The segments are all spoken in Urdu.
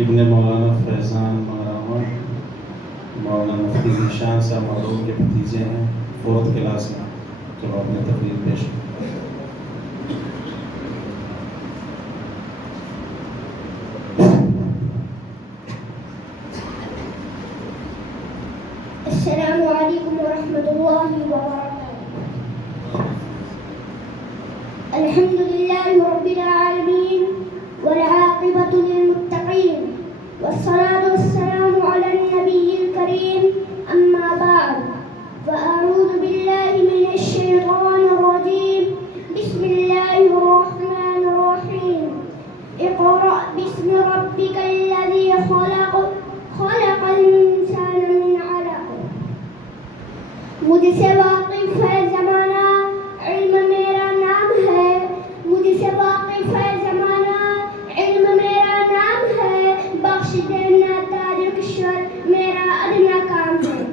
ابن مولانا فیضان مغرامہ مولانا مفتی ذیشان صاحب معروف کے بھتیجے ہیں، 4th کلاس میں، جب آپ نے تقریر پیش کی۔ السلام علیکم ورحمۃ اللہ وبرکاتہ۔ الحمد للہ رب العالمین والعاقبۃ للمتقین والصلاة والسلام علی النبی الکریم، اما بعد فاعوذ باللہ من الشیطان الرجیم، بسم اللہ الرحمن الرحیم۔ اقرأ باسم ربک الذی خلق، خلق الانسان من علق۔ مجھ سے واقف ہے زمانہ، علم میرا نام ہے۔ مجھ سے واقف ہے زمانہ، علم میرا نام ہے۔ بخش دینا تاج کشور میرا ادنا کام ہے۔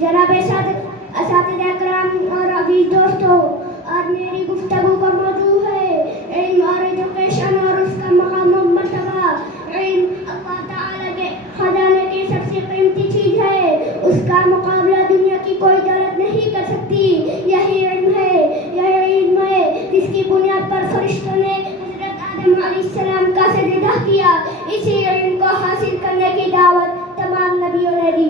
جناب اساتذہ کرام اور عزیز دوستو، آج میری گفتگو کا موضوع ہے علم اور ایجوکیشن اور اس کا مقام و مرتبہ۔ علم اللہ تعالیٰ کے خزانے کی سب سے قیمتی چیز ہے، اس کا مقابلہ دنیا کی کوئی دولت نہیں کر سکتی۔ یہی علم ہے جس کی بنیاد پر فرشتوں نے حضرت آدم علیہ السلام کا سجدہ کیا۔ اسی علم کو حاصل کرنے کی دعوت تمام نبیوں نے دی۔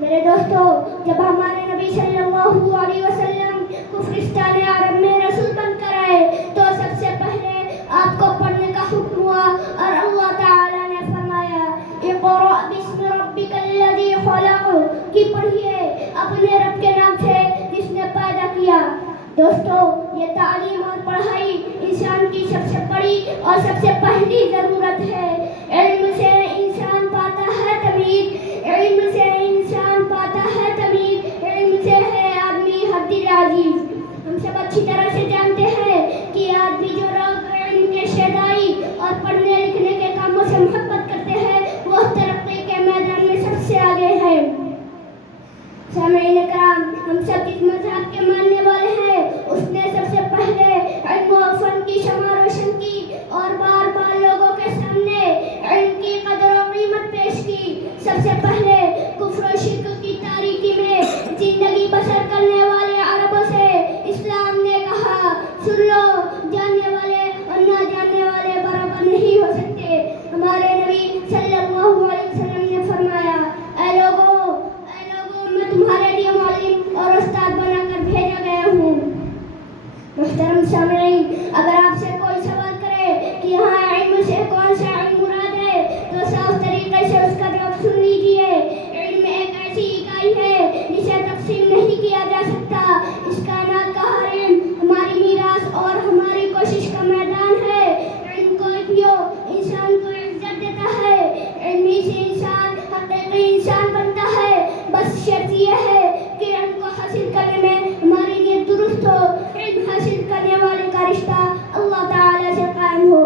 میرے دوستو، جب ہمارے نبی صلی اللہ علیہ وسلم کو فرشتہ عرب میں رسول بن کر آئے تو سب سے پہلے آپ کو پڑھنے کا حکم ہوا اور اللہ تعالیٰ نے فرمایا اقرأ باسم ربک الذی خلق، کہ پڑھیے اپنے رب کے نام سے جس نے پیدا کیا۔ دوستو، یہ تعلیم اور پڑھائی انسان کی سب سے بڑی اور سب سے پہلی ضرورت ہے۔ علم سے انسان پاتا ہے تمیز، علم سے انسان پاتا ہے تمیز، علم سے ہے آدمی حد دل عزیز۔ ہم سب اچھی طرح سے جانتے ہیں کہ آج بھی جو لوگ علم کے شیدائی اور پڑھنے لکھنے کے کاموں سے محبت کرتے ہیں وہ ترقی کے میدان میں سب سے آگے ہیں۔ سامعین کرام، ہم سب جس مذہب کے ماننے والے ہیں اس نے سب سے پہلے علم و فن کی شمع روشن کی اور بار بار لوگوں کے سامنے علم کی قدر و قیمت پیش کی۔ سب سے پہلے کفر و شرک کی تاریکی میں زندگی بسر کرنے والے عربوں سے اسلام نے کہا سن لو، جاننے والے اور نہ جاننے والے برابر نہیں ہو سکتے۔ ہمارے نبی صلی اللہ علیہ وسلم نے فرمایا اے لوگوں میں تمہارے لیے معلم اور استاد بنا کر بھیجا گیا ہوں۔ محترم سامعین، اگر آپ سے کوئی سوال کرے کہ یہاں علم سے کون سا علم مراد ہے تو صاف طریقے سے اس کا جواب سن لیجیے۔ علم ایک ایسی اکائی ہے جسے تقسیم نہیں کیا جا سکتا۔ اس کائنات کا ہر علم ہماری میراث اور ہماری کوشش کا میدان ہے۔ علم کو پیو، انسان کو عزت دیتا ہے۔ علم سے انسان حقیقی انسان بنتا ہے، بس شرط یہ ہے کہ علم کو حاصل کرنے میں ہماری نیت درست ہو، علم حاصل کرنے والے کا رشتہ اللہ تعالیٰ سے قائم ہو۔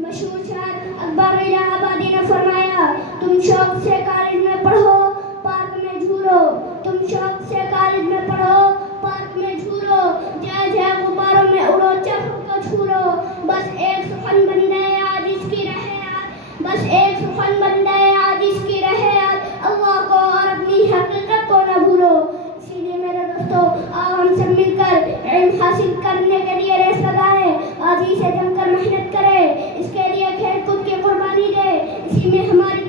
مشہور شاعر اکبر الہ آبادی نے فرمایا تم شوق سے کالج میں پڑھو، پارک میں جھولو۔ تم شوق سے کالج میں پڑھو، پارک میں جھولو، جائز ہے غباروں میں اڑو، چرخوں کو چھولو۔ بس ایک سخن بندے عاجز کی رہے یاد، بس ایک سخن بندے عاجز کی رہے یاد، اللہ کو اور اپنی حقیقت کو نہ بھولو۔ اسی لیے میرے دوستو، آؤ ہم سب مل کر علم حاصل کرنے کے لیے ریس لگائیں، آج ہی سے جم کر محنت کریں، اس کے لیے کھیل کود کی قربانی دیں۔ اسی میں ہماری